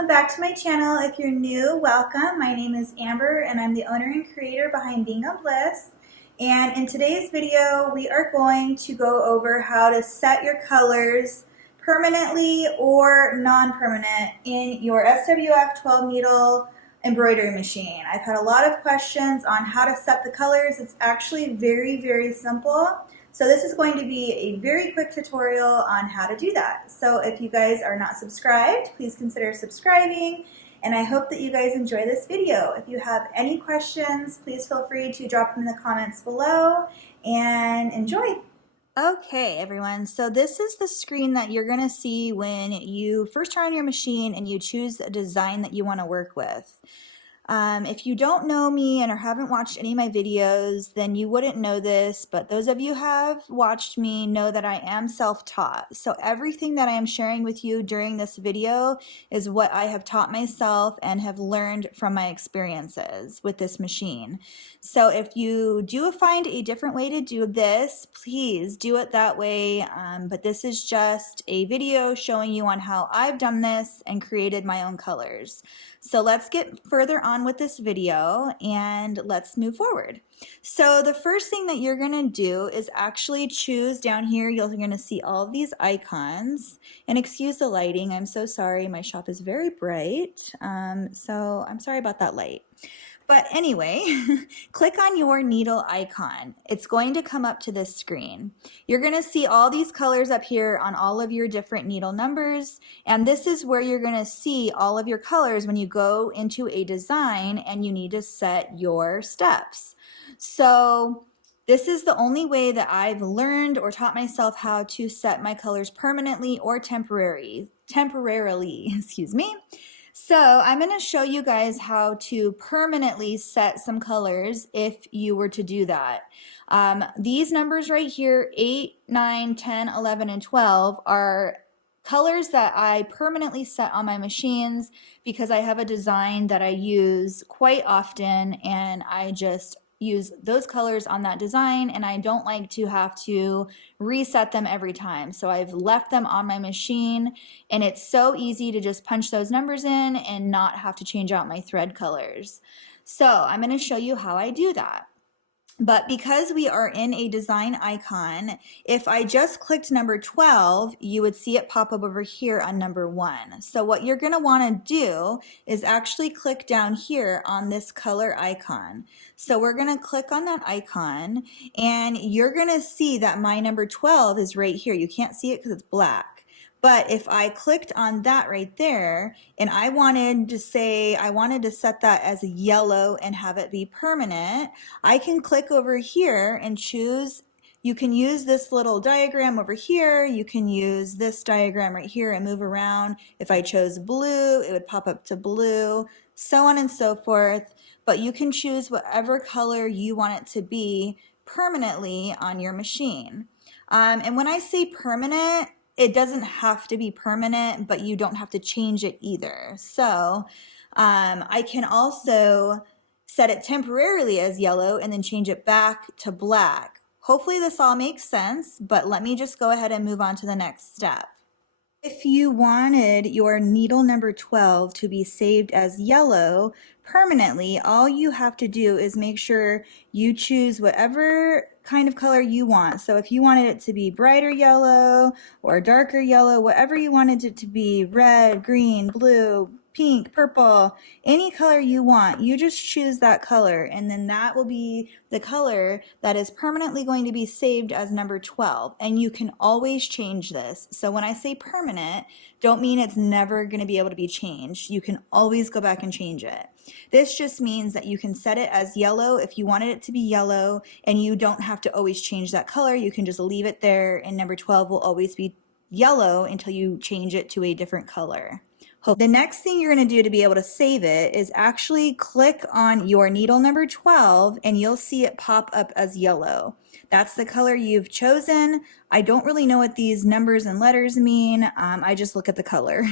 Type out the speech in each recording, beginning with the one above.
welcome back to my channel. If you're new, welcome. My name is Amber and I'm the owner and creator behind Bingo Bliss. And in today's video, we are going to go over how to set your colors permanently or non-permanent in your SWF 12 needle embroidery machine. I've had a lot of questions on how to set the colors. It's actually very simple. So this is going to be a very quick tutorial on how to do that. So if you guys are not subscribed, please consider subscribing, and I hope that you guys enjoy this video. If you have any questions, please feel free to drop them in the comments below, and enjoy. Okay, everyone, so this is the screen that you're gonna see when you first turn on your machine and you choose a design that you wanna work with. If you don't know me and or haven't watched any of my videos, then you wouldn't know this, but those of you who have watched me know that I am self-taught. So everything that I am sharing with you during this video is what I have taught myself and have learned from my experiences with this machine. So if you do find a different way to do this, please do it that way. But this is just a video showing you on how I've done this and created my own colors. So let's get further on with this video and let's move forward. So the first thing that you're going to do is actually choose down here. You're going to see all of these icons, and excuse the lighting. I'm so sorry. My shop is very bright. So I'm sorry about that light. But anyway, click on your needle icon. It's going to come up to this screen. You're going to see all these colors up here on all of your different needle numbers, and this is where you're going to see all of your colors when you go into a design and you need to set your steps. So this is the only way that I've learned or taught myself how to set my colors permanently or temporarily, excuse me. So I'm going to show you guys how to permanently set some colors if you were to do that. These numbers right here, 8, 9, 10, 11, and 12 are colors that I permanently set on my machines because I have a design that I use quite often, and I just use those colors on that design, and I don't like to have to reset them every time. So I've left them on my machine, and it's so easy to just punch those numbers in and not have to change out my thread colors. So I'm going to show you how I do that. But because we are in a design icon, if I just clicked number 12, you would see it pop up over here on number 1. So what you're going to want to do is actually click down here on this color icon. So we're going to click on that icon, and you're going to see that my number 12 is right here. You can't see it because it's black. But if I clicked on that right there and I wanted to set that as yellow and have it be permanent, I can click over here and choose. You can use this little diagram over here. You can use this diagram right here and move around. If I chose blue, it would pop up to blue, so on and so forth. But you can choose whatever color you want it to be permanently on your machine. And when I say permanent, it doesn't have to be permanent, but you don't have to change it either. So I can also set it temporarily as yellow and then change it back to black. Hopefully this all makes sense, but let me just go ahead and move on to the next step. If you wanted your needle number 12 to be saved as yellow permanently, all you have to do is make sure you choose whatever kind of color you want. So if you wanted it to be brighter yellow or darker yellow, whatever you wanted it to be, red, green, blue, pink, purple, any color you want, you just choose that color, and then that will be the color that is permanently going to be saved as number 12. And you can always change this. So when I say permanent, don't mean it's never going to be able to be changed. You can always go back and change it. This just means that you can set it as yellow if you wanted it to be yellow, and you don't have to always change that color. You can just leave it there, and number 12 will always be yellow until you change it to a different color. The next thing you're going to do to be able to save it is actually click on your needle number 12, and you'll see it pop up as yellow. That's the color you've chosen. I don't really know what these numbers and letters mean. I just look at the color.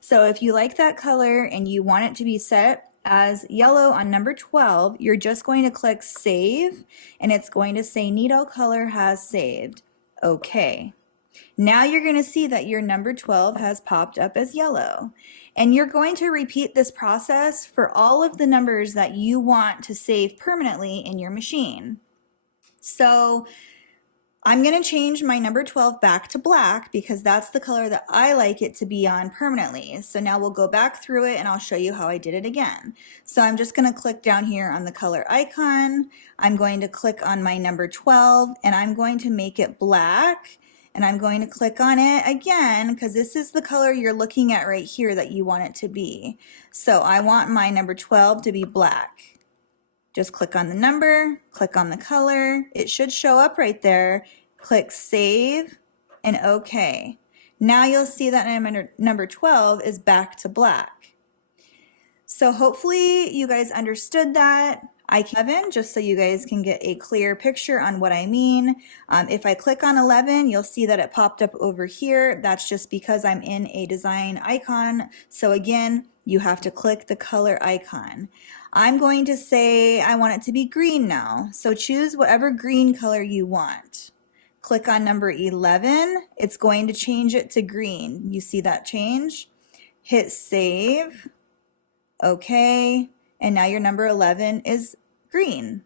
So if you like that color and you want it to be set as yellow on number 12, you're just going to click save, and it's going to say needle color has saved. Okay. Now you're going to see that your number 12 has popped up as yellow. And you're going to repeat this process for all of the numbers that you want to save permanently in your machine. So I'm going to change my number 12 back to black because that's the color that I like it to be on permanently. So now we'll go back through it and I'll show you how I did it again. So I'm just going to click down here on the color icon. I'm going to click on my number 12 and I'm going to make it black. And I'm going to click on it again because this is the color you're looking at right here that you want it to be. So I want my number 12 to be black. Just click on the number, click on the color. It should show up right there. Click Save and OK. Now you'll see that number 12 is back to black. So hopefully you guys understood that. I can 11 just so you guys can get a clear picture on what I mean. If I click on 11, you'll see that it popped up over here. That's just because I'm in a design icon. So again, you have to click the color icon. I'm going to say I want it to be green now. So choose whatever green color you want. Click on number 11. It's going to change it to green. You see that change? Hit save. Okay. And now your number 11 is green.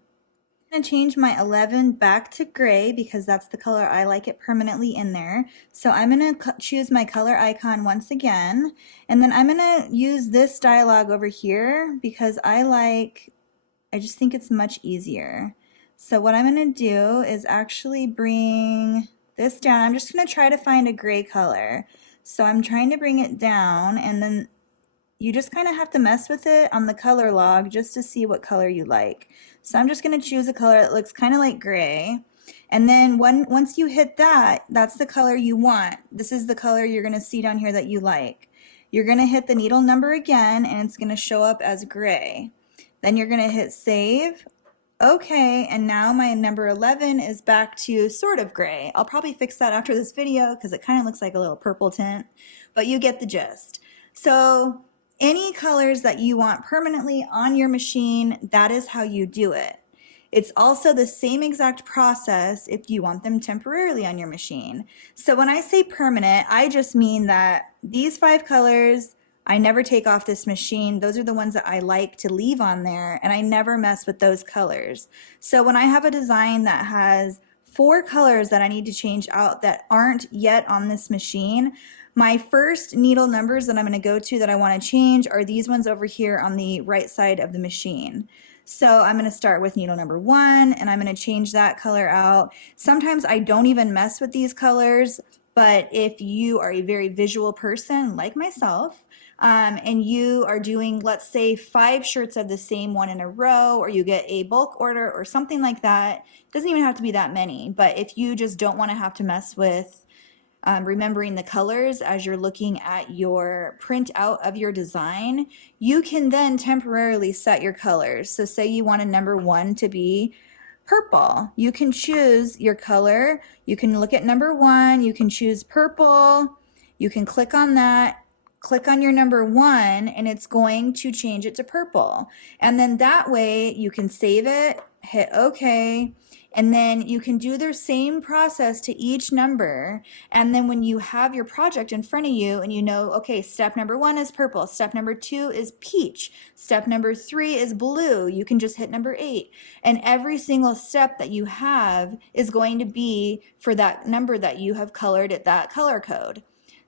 I'm going to change my 11 back to gray because that's the color I like it permanently in there. So I'm going to choose my color icon once again. And then I'm going to use this dialog over here because I just think it's much easier. So what I'm going to do is actually bring this down. I'm just going to try to find a gray color. So I'm trying to bring it down and then you just kind of have to mess with it on the color log just to see what color you like. So I'm just going to choose a color that looks kind of like gray. And then once you hit that, that's the color you want. This is the color you're going to see down here that you like. You're going to hit the needle number again and it's going to show up as gray. Then you're going to hit save. Okay, and now my number 11 is back to sort of gray. I'll probably fix that after this video because it kind of looks like a little purple tint, but you get the gist. So any colors that you want permanently on your machine, that is how you do it. It's also the same exact process if you want them temporarily on your machine. So when I say permanent, I just mean that these 5 colors, I never take off this machine. Those are the ones that I like to leave on there, and I never mess with those colors. So when I have a design that has 4 colors that I need to change out that aren't yet on this machine, my first needle numbers that I'm going to go to that I want to change are these ones over here on the right side of the machine. So I'm going to start with needle number 1 and I'm going to change that color out. Sometimes I don't even mess with these colors, but if you are a very visual person like myself, and you are doing, let's say, 5 shirts of the same one in a row, or you get a bulk order or something like that, it doesn't even have to be that many, but if you just don't want to have to mess with remembering the colors as you're looking at your printout of your design, you can then temporarily set your colors. So say you want a number 1 to be purple. You can choose your color. You can look at number 1. You can choose purple. You can click on that. Click on your number 1 and it's going to change it to purple. And then that way you can save it, hit OK, and then you can do the same process to each number. And then when you have your project in front of you and you know, okay, step number 1 is purple, step number 2 is peach, step number 3 is blue, you can just hit number 8. And every single step that you have is going to be for that number that you have colored at that color code.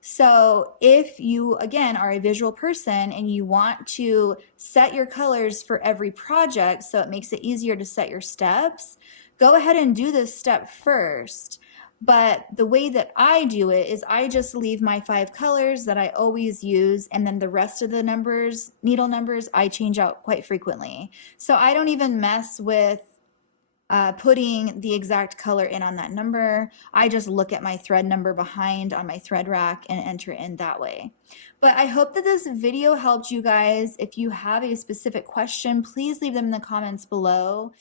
So if you, again, are a visual person and you want to set your colors for every project so it makes it easier to set your steps, go ahead and do this step first. But the way that I do it is I just leave my 5 colors that I always use, and then the rest of the numbers, needle numbers, I change out quite frequently. So I don't even mess with putting the exact color in on that number. I just look at my thread number behind on my thread rack and enter it in that way. But I hope that this video helped you guys. If you have a specific question, please leave them in the comments below.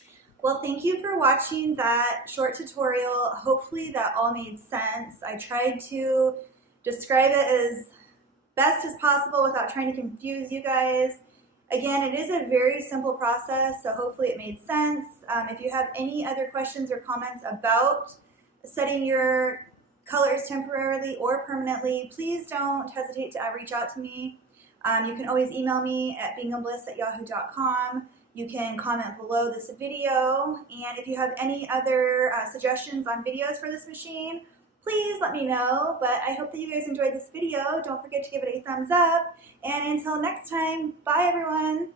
Well, thank you for watching that short tutorial. Hopefully that all made sense. I tried to describe it as best as possible without trying to confuse you guys. Again, it is a very simple process, so hopefully it made sense. If you have any other questions or comments about setting your colors temporarily or permanently, please don't hesitate to reach out to me. You can always email me at binghambliss@yahoo.com. You can comment below this video, and if you have any other suggestions on videos for this machine, please let me know. But I hope that you guys enjoyed this video. Don't forget to give it a thumbs up, and until next time, bye everyone.